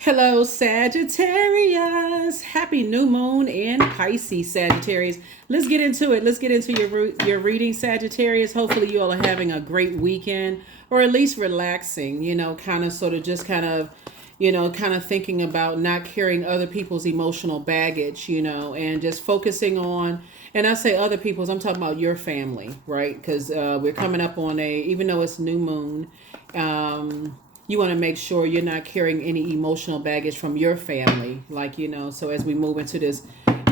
Hello, Sagittarius. Happy new moon in Pisces, Sagittarius. Let's get into it. Let's get into your reading, Sagittarius. Hopefully, you all are having a great weekend, or at least relaxing. Kind of, sort of, just kind of, kind of thinking about not carrying other people's emotional baggage. And just focusing on. And I say other people's. I'm talking about your family, right? Because we're coming up on even though it's new moon. You want to make sure you're not carrying any emotional baggage from your family. So as we move into this,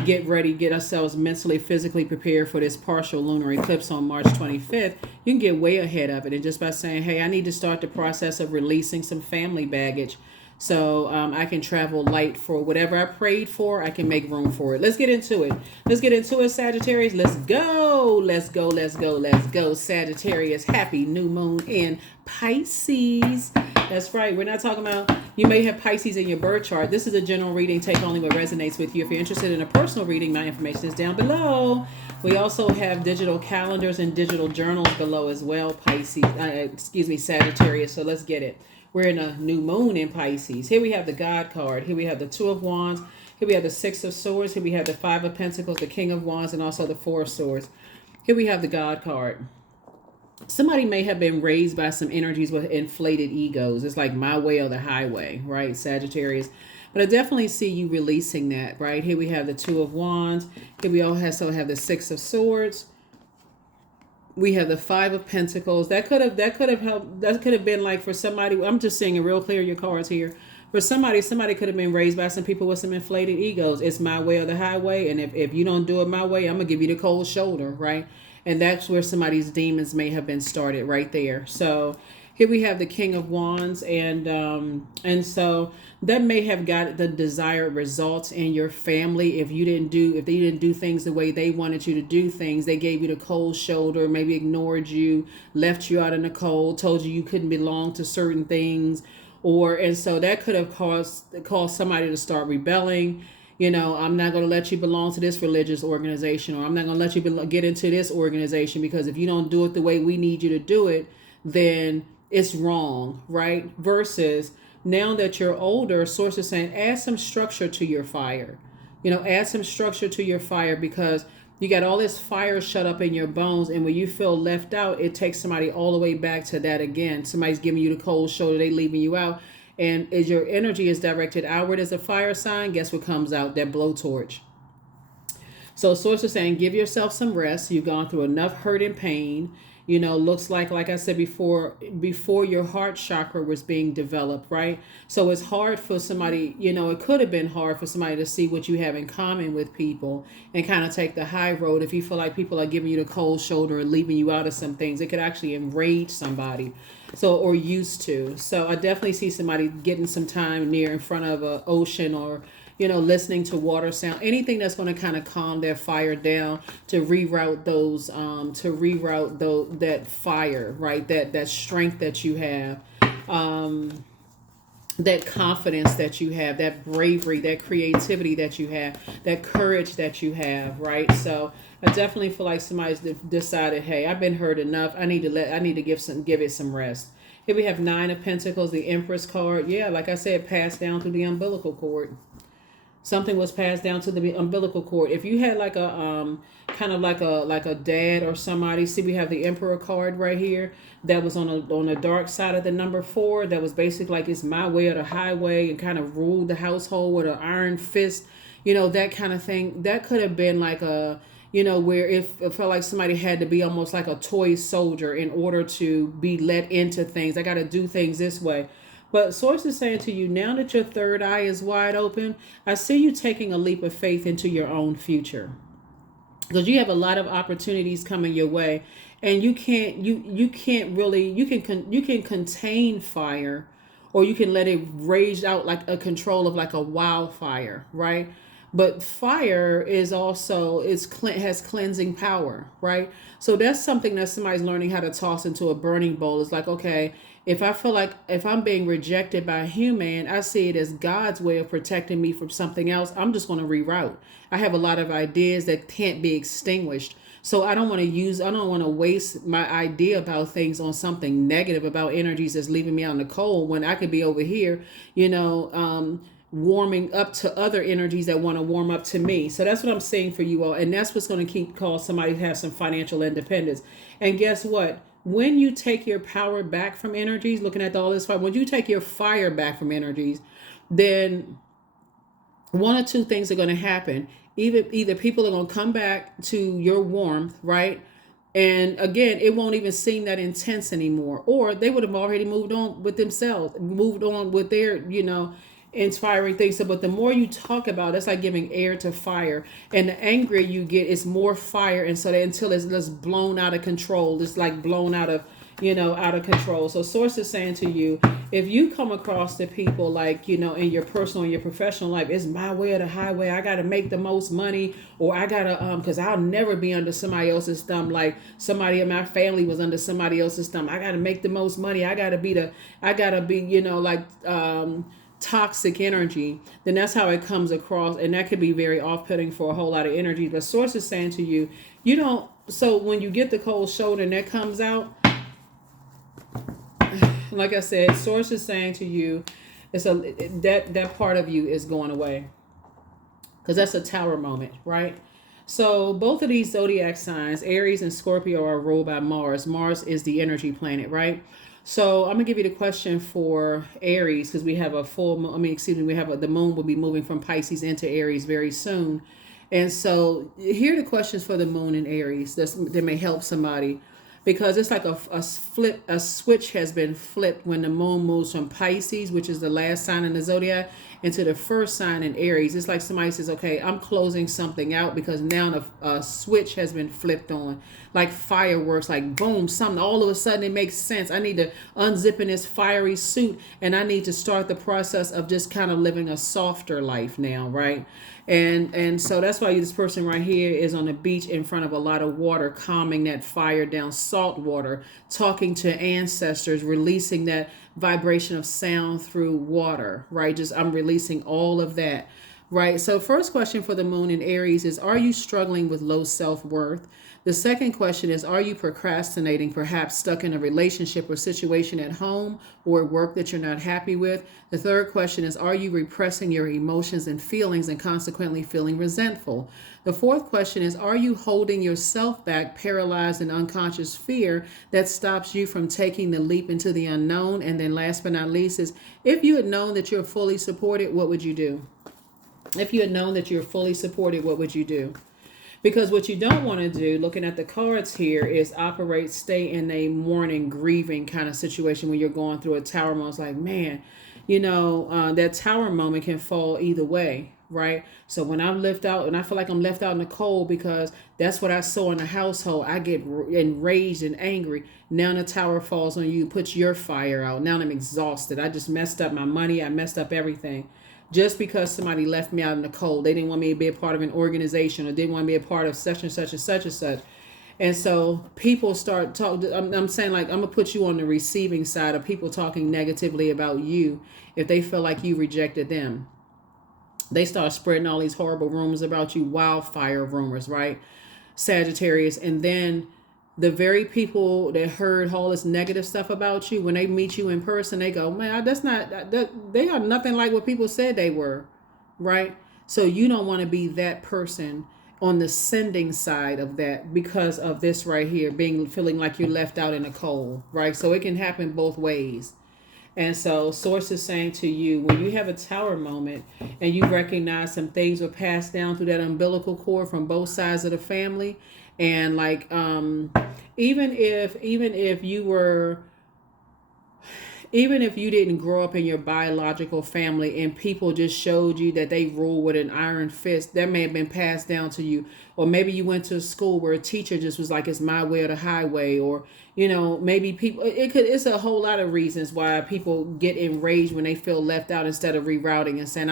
get ready, get ourselves mentally, physically prepared for this partial lunar eclipse on March 25th, you can get way ahead of it. And just by saying, hey, I need to start the process of releasing some family baggage so I can travel light for whatever I prayed for. I can make room for it. Let's get into it. Let's get into it, Sagittarius. Let's go. Let's go. Let's go. Let's go, Sagittarius. Happy new moon in Pisces. That's right. We're not talking about, you may have Pisces in your birth chart. This is a general reading. Take only what resonates with you. If you're interested in a personal reading, my information is down below. We also have digital calendars and digital journals below as well, Sagittarius. So let's get it. We're in a new moon in Pisces. Here we have the God card. Here we have the Two of Wands. Here we have the Six of Swords. Here we have the Five of Pentacles, the King of Wands, and also the Four of Swords. Here we have the God card. Somebody may have been raised by some energies with inflated egos. It's like my way or the highway, right, Sagittarius? But I definitely see you releasing that, right? Here we have the Two of Wands. Here we also have the Six of Swords. We have the Five of Pentacles. That could have helped. That could have been like for somebody. I'm just seeing it real clear, your cards here. For somebody could have been raised by some people with some inflated egos. It's my way or the highway. And if you don't do it my way, I'm going to give you the cold shoulder, right? And that's where somebody's demons may have been started right there. So here we have the King of Wands, and so that may have got the desired results in your family. If they didn't do things the way they wanted you to do things, they gave you the cold shoulder, maybe ignored you, left you out in the cold, told you couldn't belong to certain things, and so that could have caused somebody to start rebelling. I'm not going to let you belong to this religious organization, or I'm not going to let you get into this organization, because if you don't do it the way we need you to do it, then it's wrong, right? Versus now that you're older, source is saying, add some structure to your fire. Add some structure to your fire, because you got all this fire shut up in your bones, and when you feel left out, it takes somebody all the way back to that again. Somebody's giving you the cold shoulder, they leaving you out. And as your energy is directed outward as a fire sign, guess what comes out? That blowtorch. So source is saying, give yourself some rest. You've gone through enough hurt and pain. Looks like I said before your heart chakra was being developed, right? So it's hard for somebody, it could have been hard for somebody to see what you have in common with people and kind of take the high road. If you feel like people are giving you the cold shoulder and leaving you out of some things, it could actually enrage somebody. Or used to. So I definitely see somebody getting some time near in front of an ocean, or listening to water sound, anything that's going to kind of calm their fire down, to reroute that fire, right? That strength that you have, that confidence that you have, that bravery, that creativity that you have, that courage that you have, right? So I definitely feel like somebody's decided, hey, I've been hurt enough. I need to give it some rest. Here we have Nine of Pentacles, the Empress card. Yeah, like I said, passed down through the umbilical cord. Something was passed down to the umbilical cord. If you had like a kind of like a dad or somebody, see, we have the Emperor card right here that was on the dark side of the number 4. That was basically like, it's my way or the highway, and kind of ruled the household with an iron fist, that kind of thing. That could have been like a, where if it felt like somebody had to be almost like a toy soldier in order to be let into things. I got to do things this way. But source is saying to you, now that your third eye is wide open, I see you taking a leap of faith into your own future, because you have a lot of opportunities coming your way, and you can't really, you can contain fire, or you can let it rage out like a control of like a wildfire, right? But fire is also has cleansing power, right? So that's something that somebody's learning how to toss into a burning bowl. It's like, okay, if I feel like if I'm being rejected by a human, I see it as God's way of protecting me from something else. I'm just going to reroute. I have a lot of ideas that can't be extinguished. So I don't want to waste my idea about things on something negative about energies that's leaving me out in the cold when I could be over here, warming up to other energies that want to warm up to me. So that's what I'm saying for you all. And that's what's going to cause somebody to have some financial independence. And guess what? When you take your power back from energies, looking at all this fire, when you take your fire back from energies, then one or two things are going to happen. Either people are going to come back to your warmth, right? And again, it won't even seem that intense anymore. Or they would have already moved on with themselves, moved on with their, inspiring things. So, but the more you talk about it, it's like giving air to fire. And the angrier you get, it's more fire. And so that until it's just blown out of control, it's like blown out of out of control. So source is saying to you, if you come across the people like, in your personal and your professional life, it's my way or the highway. I got to make the most money, or I got to, because I'll never be under somebody else's thumb. Like somebody in my family was under somebody else's thumb. I got to make the most money. I got to be toxic energy, then that's how it comes across. And that could be very off-putting for a whole lot of energy. But source is saying to you, so when you get the cold shoulder and that comes out, like I said, source is saying to you, that part of you is going away, because that's a tower moment, right? So both of these zodiac signs, Aries and Scorpio, are ruled by Mars. Mars is the energy planet, right? So I'm gonna give you the question for Aries, because we have a the moon will be moving from Pisces into Aries very soon. And so here are the questions for the moon in Aries that may help somebody, because it's like a switch has been flipped when the moon moves from Pisces, which is the last sign in the zodiac, into the first sign in Aries. It's like somebody says, okay, I'm closing something out because now a switch has been flipped on, like fireworks, like boom, something all of a sudden it makes sense. I need to unzip in this fiery suit, and I need to start the process of just kind of living a softer life now, right? And so that's why this person right here is on the beach in front of a lot of water, calming that fire down, salt water, talking to ancestors, releasing that vibration of sound through water, right? I'm releasing all of that, right? So first question for the moon in Aries is, are you struggling with low self-worth? The second question is, are you procrastinating, perhaps stuck in a relationship or situation at home or work that you're not happy with? The third question is, are you repressing your emotions and feelings and consequently feeling resentful? The fourth question is, are you holding yourself back, paralyzed in unconscious fear that stops you from taking the leap into the unknown? And then last but not least is, if you had known that you're fully supported, what would you do? If you had known that you're fully supported, what would you do? Because what you don't want to do, looking at the cards here, is stay in a mourning, grieving kind of situation when you're going through a tower moment. It's like, man, that tower moment can fall either way, right? So when I'm left out, and I feel like I'm left out in the cold because that's what I saw in the household, I get enraged and angry. Now the tower falls on you, puts your fire out. Now I'm exhausted. I just messed up my money. I messed up everything. Just because somebody left me out in the cold. They didn't want me to be a part of an organization, or didn't want me to be a part of such and such and such and such. And so people start talking. I'm saying, like, I'm going to put you on the receiving side of people talking negatively about you if they feel like you rejected them. They start spreading all these horrible rumors about you, wildfire rumors, right? Sagittarius. And then the very people that heard all this negative stuff about you, when they meet you in person, they go, man, they are nothing like what people said they were, right? So you don't want to be that person on the sending side of that, because of this right here, feeling like you're left out in the cold, right? So it can happen both ways. And so source is saying to you, when you have a tower moment and you recognize some things were passed down through that umbilical cord from both sides of the family, and like even if you didn't grow up in your biological family and people just showed you that they rule with an iron fist, that may have been passed down to you. Or maybe you went to a school where a teacher just was like, it's my way or the highway. Or maybe it's a whole lot of reasons why people get enraged when they feel left out, instead of rerouting and saying,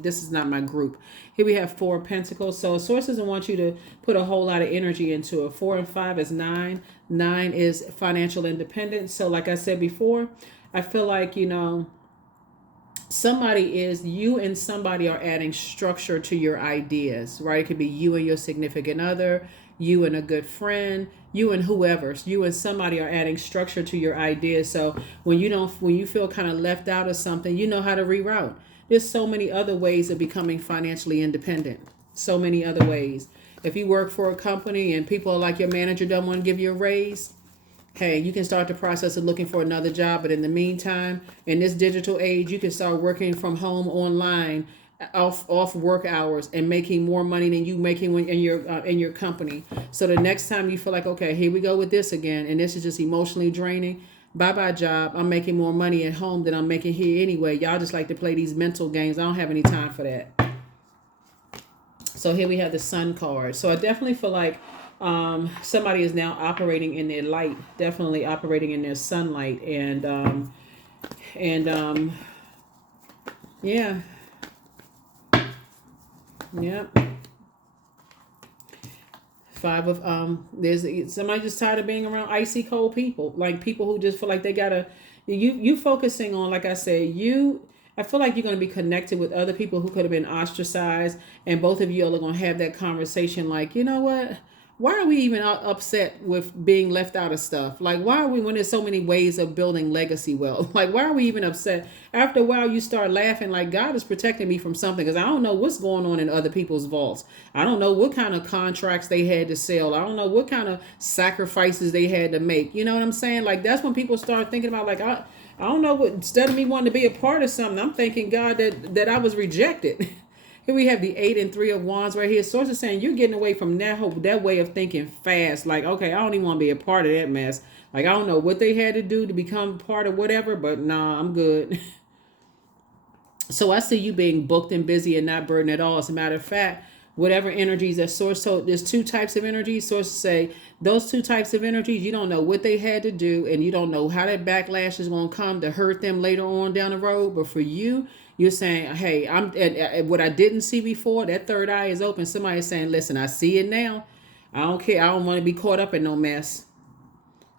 this is not my group. Here we have 4 of Pentacles. So source doesn't want you to put a whole lot of energy into it. 4 and 5 is 9. 9 is financial independence. So like I said before, I feel like, you and somebody are adding structure to your ideas, right? It could be you and your significant other, you and a good friend, you and whoever, you and somebody are adding structure to your ideas. So when you feel kind of left out of something, you know how to reroute. There's so many other ways of becoming financially independent. So many other ways. If you work for a company and people are like, your manager don't want to give you a raise, hey, you can start the process of looking for another job. But in the meantime, in this digital age, you can start working from home online, off work hours, and making more money than you making when in your company. So the next time you feel like, okay, here we go with this again, and this is just emotionally draining. Bye bye job. I'm making more money at home than I'm making here anyway. Y'all just like to play these mental games. I don't have any time for that. So here we have the Sun card. So I definitely feel like somebody is now operating in their light, definitely operating in their sunlight, and yeah, yeah. Five of there's somebody just tired of being around icy cold people, like people who just feel like they gotta. You focusing on, like I said, I feel like you're going to be connected with other people who could have been ostracized, and both of you are going to have that conversation like, you know what? Why are we even upset with being left out of stuff? Like, why are we, when there's so many ways of building legacy wealth? Like, why are we even upset? After a while, you start laughing like, God is protecting me from something, because I don't know what's going on in other people's vaults. I don't know what kind of contracts they had to sell. I don't know what kind of sacrifices they had to make. You know what I'm saying? Like, that's when people start thinking about, like, I don't know what, instead of me wanting to be a part of something, I'm thanking God that I was rejected. Here we have the 8 and 3 of Wands right here. Source is saying you're getting away from that way of thinking fast. Like, okay, I don't even want to be a part of that mess. Like, I don't know what they had to do to become part of whatever, but nah, I'm good. So I see you being booked and busy and not burdened at all. As a matter of fact, whatever energies that Source, so there's two types of energies. Sources say those two types of energies, you don't know what they had to do, and you don't know how that backlash is going to come to hurt them later on down the road. But for you, you're saying, hey, I'm at what I didn't see before. That third eye is open. Somebody's saying, listen, I see it now. I don't care. I don't want to be caught up in no mess.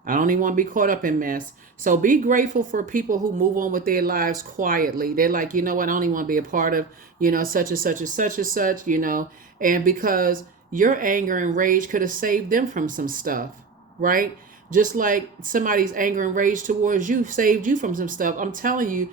I don't even want to be caught up in mess. So be grateful for people who move on with their lives quietly. They're like, you know what? I don't even want to be a part of, such and such and such and such, and because your anger and rage could have saved them from some stuff, right? Just like somebody's anger and rage towards you saved you from some stuff. I'm telling you,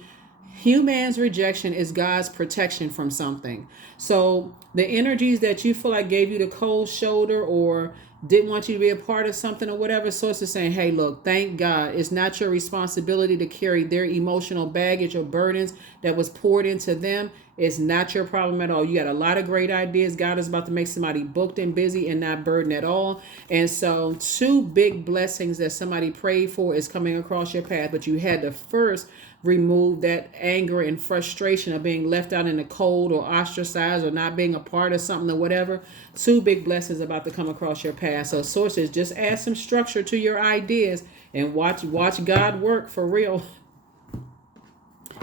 human's rejection is God's protection from something. So the energies that you feel like gave you the cold shoulder or didn't want you to be a part of something or whatever, Source is saying, hey, look, thank God. It's not your responsibility to carry their emotional baggage or burdens that was poured into them. It's not your problem at all. You got a lot of great ideas. God is about to make somebody booked and busy and not burdened at all. And so 2 big blessings that somebody prayed for is coming across your path, but you had to first remove that anger and frustration of being left out in the cold or ostracized or not being a part of something or whatever. 2 big blessings about to come across your path. So sources, just add some structure to your ideas and watch God work for real.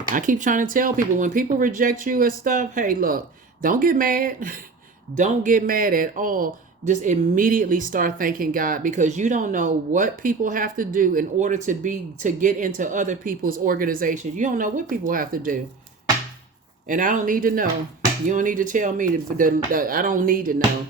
I keep trying to tell people, when people reject you and stuff, hey, look, don't get mad. Don't get mad at all. Just immediately start thanking God, because you don't know what people have to do in order to get into other people's organizations. You don't know what people have to do. And I don't need to know. You don't need to tell me. I don't need to know.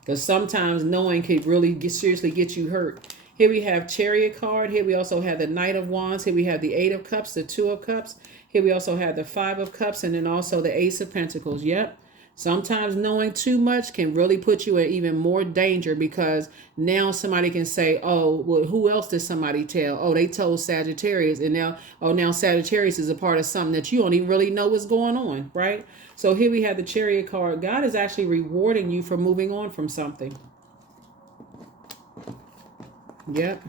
Because sometimes knowing could really seriously get you hurt. Here we have Chariot card. Here we also have the Knight of Wands. Here we have the 8 of Cups, the 2 of Cups. Here we also have the 5 of Cups, and then also the Ace of Pentacles. Yep. Sometimes knowing too much can really put you in even more danger, because now somebody can say, oh, well, who else did somebody tell? Oh, they told Sagittarius, and now Sagittarius is a part of something that you don't even really know what's going on, right? So here we have the Chariot card. God is actually rewarding you for moving on from something. Yep.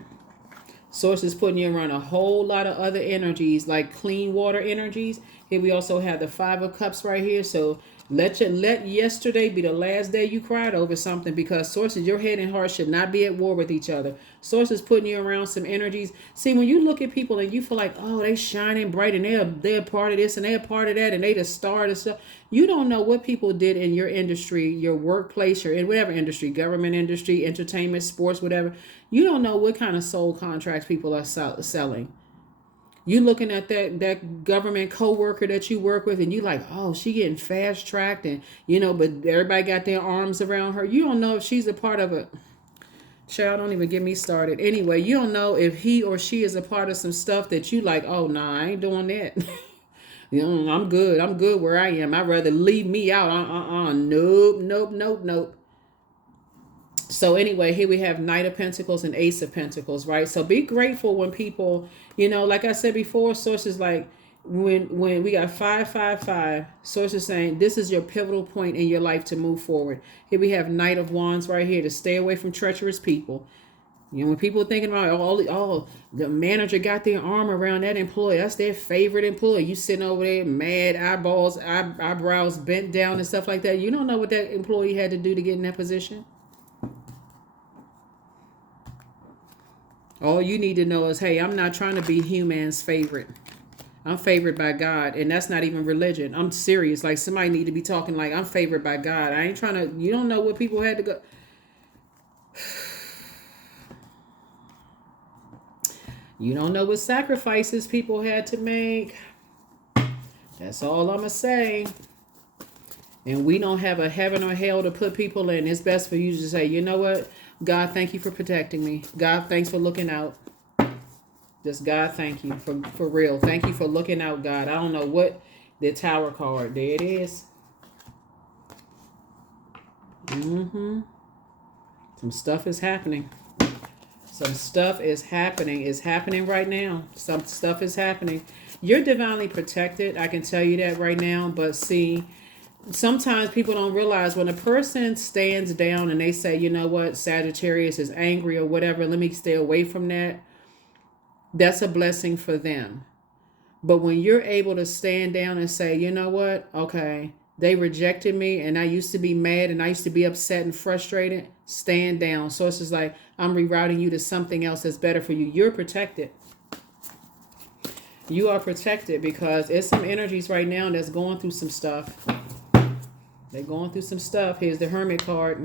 Source is putting you around a whole lot of other energies, like clean water energies. Here we also have the 5 of Cups right here. So let yesterday be the last day you cried over something, because sources, your head and heart should not be at war with each other. Sources putting you around some energies. See, when you look at people and you feel like, oh, they shining bright and they're part of this and they're a part of that and they the star of stuff. You don't know what people did in your industry, your workplace, or in whatever industry, government industry, entertainment, sports, whatever. You don't know what kind of soul contracts people are selling. You looking at that government coworker that you work with, and you like, oh, she getting fast tracked, and but everybody got their arms around her. You don't know if she's a part of a. Child, don't even get me started. Anyway, you don't know if he or she is a part of some stuff that you like. Oh, nah, I ain't doing that. I'm good. I'm good where I am. I'd rather leave me out. Nope, nope, nope, nope. So anyway, here we have Knight of Pentacles and Ace of Pentacles, right? So be grateful when people, like I said before, sources like when we got 555, sources saying this is your pivotal point in your life to move forward. Here we have Knight of Wands right here to stay away from treacherous people. When people are thinking about the manager got their arm around that employee, that's their favorite employee. You sitting over there mad, eyebrows bent down and stuff like that. You don't know what that employee had to do to get in that position. All you need to know is, hey, I'm not trying to be human's favorite. I'm favored by God, and that's not even religion. I'm serious. Like, somebody need to be talking like I'm favored by God. I ain't trying to. You don't know what people had to go. You don't know what sacrifices people had to make. That's all I'm gonna say. And we don't have a heaven or hell to put people in. It's best for you to say, you know what? God, thank you for protecting me. God, thanks for looking out. Just God, thank you for real. Thank you for looking out, God. I don't know what the Tower card. There it is. Some stuff is happening. Some stuff is happening. It's happening right now. Some stuff is happening. You're divinely protected. I can tell you that right now. But see, sometimes people don't realize when a person stands down and they say, you know what, Sagittarius is angry or whatever, let me stay away from that. That's a blessing for them. But when you're able to stand down and say, you know what, okay, they rejected me and I used to be mad and I used to be upset and frustrated, stand down. So it's just like, I'm rerouting you to something else that's better for you. You're protected. You are protected because there's some energies right now that's going through some stuff. They're going through some stuff. Here's the Hermit card,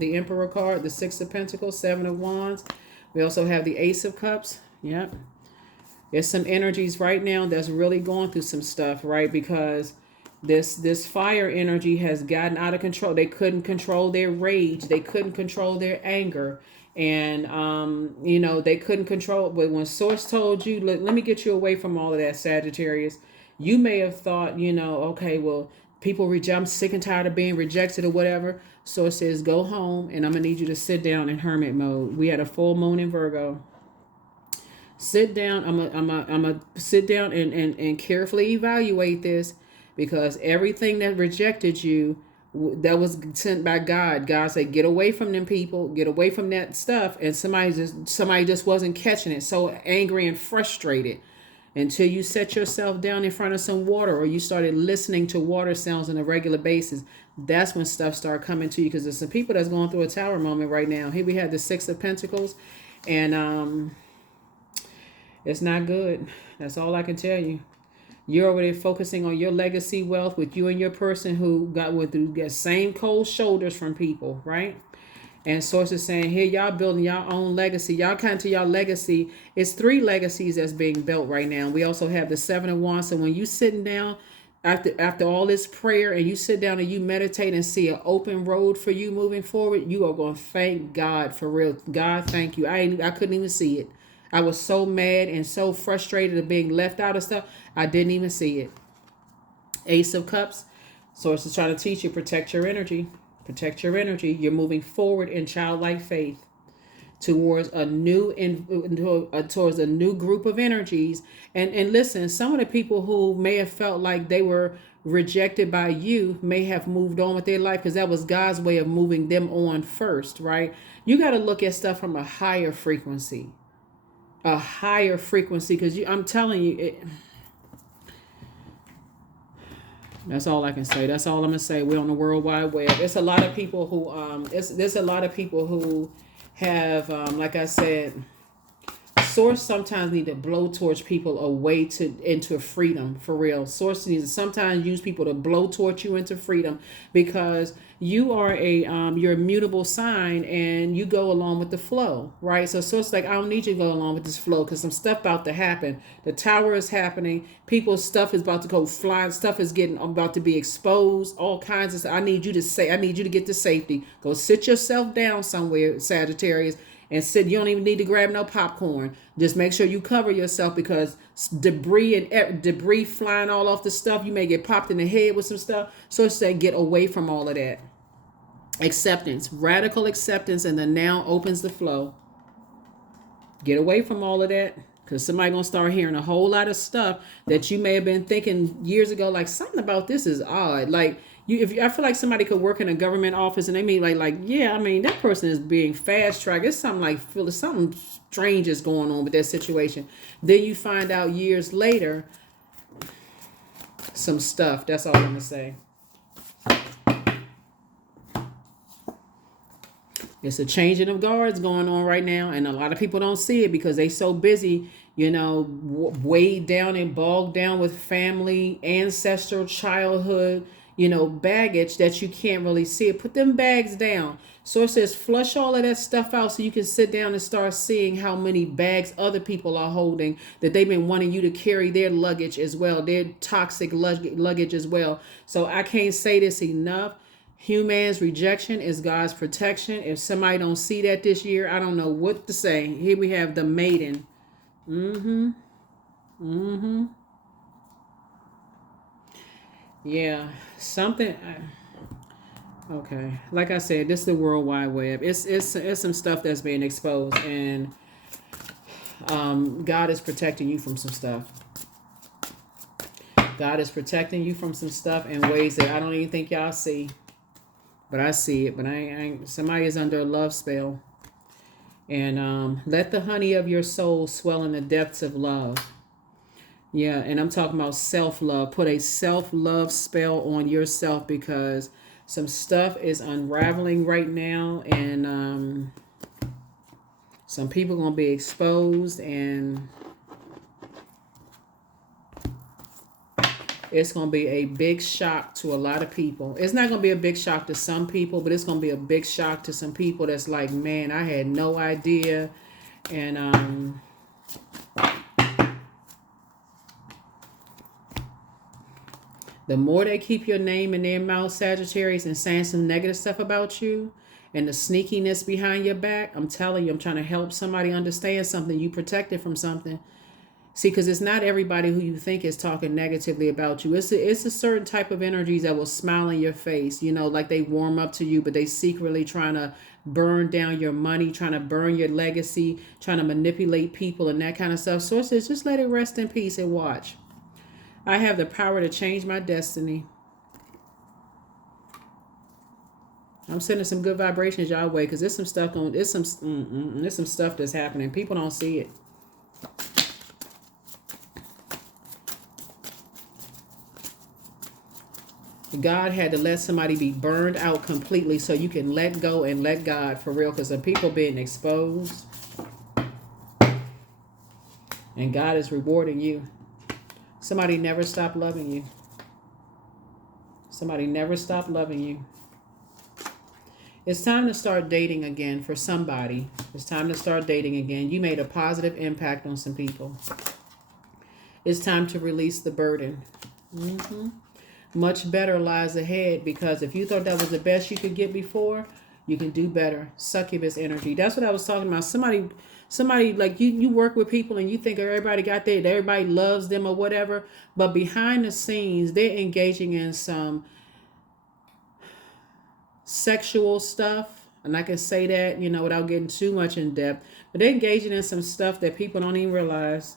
the Emperor card, the Six of Pentacles, Seven of Wands. We also have the Ace of Cups. Yep. There's some energies right now that's really going through some stuff, right? Because this fire energy has gotten out of control. They couldn't control their rage. They couldn't control their anger. And, they couldn't control. But when Source told you, let me get you away from all of that, Sagittarius, you may have thought, okay, well, people reject. I'm sick and tired of being rejected or whatever. So it says, go home and I'm going to need you to sit down in hermit mode. We had a full moon in Virgo. Sit down. I'm a sit down and carefully evaluate this because everything that rejected you, that was sent by God. God said, get away from them people, get away from that stuff. And somebody just wasn't catching it. So angry and frustrated. Until you set yourself down in front of some water or you started listening to water sounds on a regular basis, that's when stuff started coming to you. Because there's some people that's going through a tower moment right now. Here we have the Six of Pentacles. And it's not good. That's all I can tell you. You're over there focusing on your legacy wealth with you and your person who got the same cold shoulders from people, right? And sources saying, here, y'all building y'all own legacy. Y'all come to y'all legacy. It's 3 legacies that's being built right now. We also have the Seven of Wands. So when you sitting down after all this prayer and you sit down and you meditate and see an open road for you moving forward, you are going to thank God for real. God, thank you. I couldn't even see it. I was so mad and so frustrated of being left out of stuff. I didn't even see it. Ace of Cups. Source is trying to teach you, protect your energy. Protect your energy. You're moving forward in childlike faith towards a new towards a new group of energies. And listen, some of the people who may have felt like they were rejected by you may have moved on with their life because that was God's way of moving them on first, right? You got to look at stuff from a higher frequency. A higher frequency because I'm telling you, that's all I can say. That's all I'm gonna say. We're on the World Wide Web. It's a lot of people who there's a lot of people who have like I said, Source sometimes need to blow torch people away to into freedom, for real. Source needs to sometimes use people to blow torch you into freedom, because you are you're a mutable sign and you go along with the flow, right? So Source like, I don't need you to go along with this flow because some stuff about to happen. The tower is happening. People's stuff is about to go flying. Stuff is getting about to be exposed. All kinds of stuff. I need you to get to safety. Go sit yourself down somewhere, Sagittarius, and sit. You don't even need to grab no popcorn. Just make sure you cover yourself, because debris flying all off the stuff. You may get popped in the head with some stuff. So it's say get away from all of that. Acceptance, radical acceptance, and the now opens the flow. Get away from all of that, because somebody gonna start hearing a whole lot of stuff that you may have been thinking years ago, like something about this is odd. Like I feel like somebody could work in a government office and they mean yeah, I mean that person is being fast tracked. It's something something strange is going on with that situation. Then you find out years later some stuff. That's all I'm gonna say. It's a changing of guards going on right now, and a lot of people don't see it because they so busy, weighed down and bogged down with family, ancestral, childhood, baggage, that you can't really see it. Put them bags down. So it says flush all of that stuff out so you can sit down and start seeing how many bags other people are holding, that they've been wanting you to carry their luggage as well, their toxic luggage as well. So I can't say this enough. Humans' rejection is God's protection. If somebody don't see that this year, I don't know what to say. Here we have the maiden. Yeah, something. Okay, like I said, this is the World Wide Web. It's some stuff that's being exposed, and God is protecting you from some stuff. God is protecting you from some stuff in ways that I don't even think y'all see. But I see it. But I ain't. Somebody is under a love spell. And let the honey of your soul swell in the depths of love. Yeah, and I'm talking about self-love. Put a self-love spell on yourself, because some stuff is unraveling right now. And some people are going to be exposed, and it's going to be a big shock to a lot of people. It's not going to be a big shock to some people, but it's going to be a big shock to some people that's like, man, I had no idea. And the more they keep your name in their mouth, Sagittarius, and saying some negative stuff about you and the sneakiness behind your back, I'm telling you, I'm trying to help somebody understand something. You protected from something. See, because it's not everybody who you think is talking negatively about you. It's a certain type of energies that will smile in your face, like they warm up to you, but they secretly trying to burn down your money, trying to burn your legacy, trying to manipulate people and that kind of stuff. So it says, just let it rest in peace and watch. I have the power to change my destiny. I'm sending some good vibrations y'all way, because there's some stuff on. There's some stuff that's happening. People don't see it. God had to let somebody be burned out completely so you can let go and let God, for real, because the people being exposed, and God is rewarding you. Somebody never stopped loving you. Somebody never stopped loving you. It's time to start dating again for somebody. It's time to start dating again. You made a positive impact on some people. It's time to release the burden. Much better lies ahead, because if you thought that was the best you could get before, you can do better. Succubus energy. That's what I was talking about. Somebody like you work with people and you think everybody got that, everybody loves them or whatever, but behind the scenes, they're engaging in some sexual stuff. And I can say that, without getting too much in depth, but they're engaging in some stuff that people don't even realize.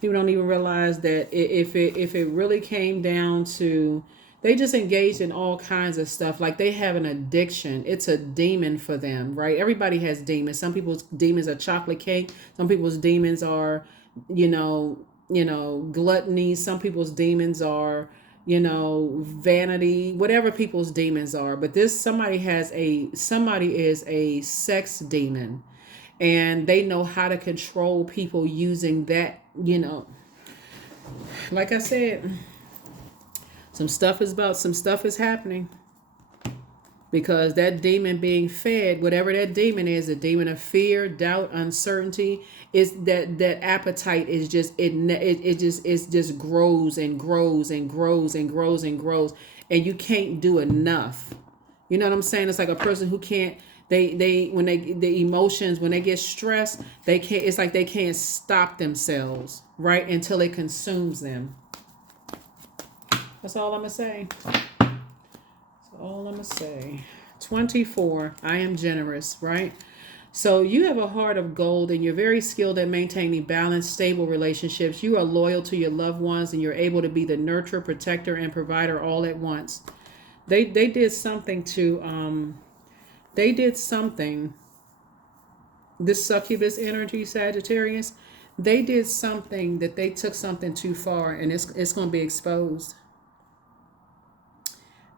People don't even realize that if it really came down to, they just engaged in all kinds of stuff. Like they have an addiction. It's a demon for them, right? Everybody has demons. Some people's demons are chocolate cake. Some people's demons are, gluttony. Some people's demons are, vanity, whatever people's demons are. But somebody is a sex demon. and they know how to control people using that, like I said, some stuff is happening, because that demon being fed, whatever that demon is, a demon of fear, doubt, uncertainty, is that appetite is just it just grows and grows and grows and grows and grows, and you can't do enough. You know what I'm saying? It's like a person who can't, they when the emotions, when they get stressed, they can't, it's like they can't stop themselves, right, until it consumes them. That's all I'm gonna say. All I'm going to say. 24, I am generous, right? So you have a heart of gold, and you're very skilled at maintaining balanced, stable relationships. You are loyal to your loved ones, and you're able to be the nurturer, protector, and provider all at once. They did something to, this succubus energy, Sagittarius, they did something that they took something too far, and it's going to be exposed.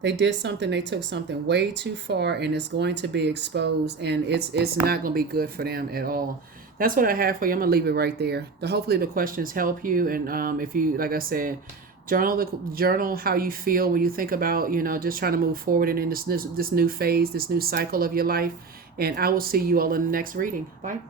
They did something, they took something way too far, and it's going to be exposed, and it's not going to be good for them at all. That's what I have for you. I'm going to leave it right there. Hopefully the questions help you, and if you, like I said, journal how you feel when you think about, just trying to move forward and in this new phase, this new cycle of your life, and I will see you all in the next reading. Bye.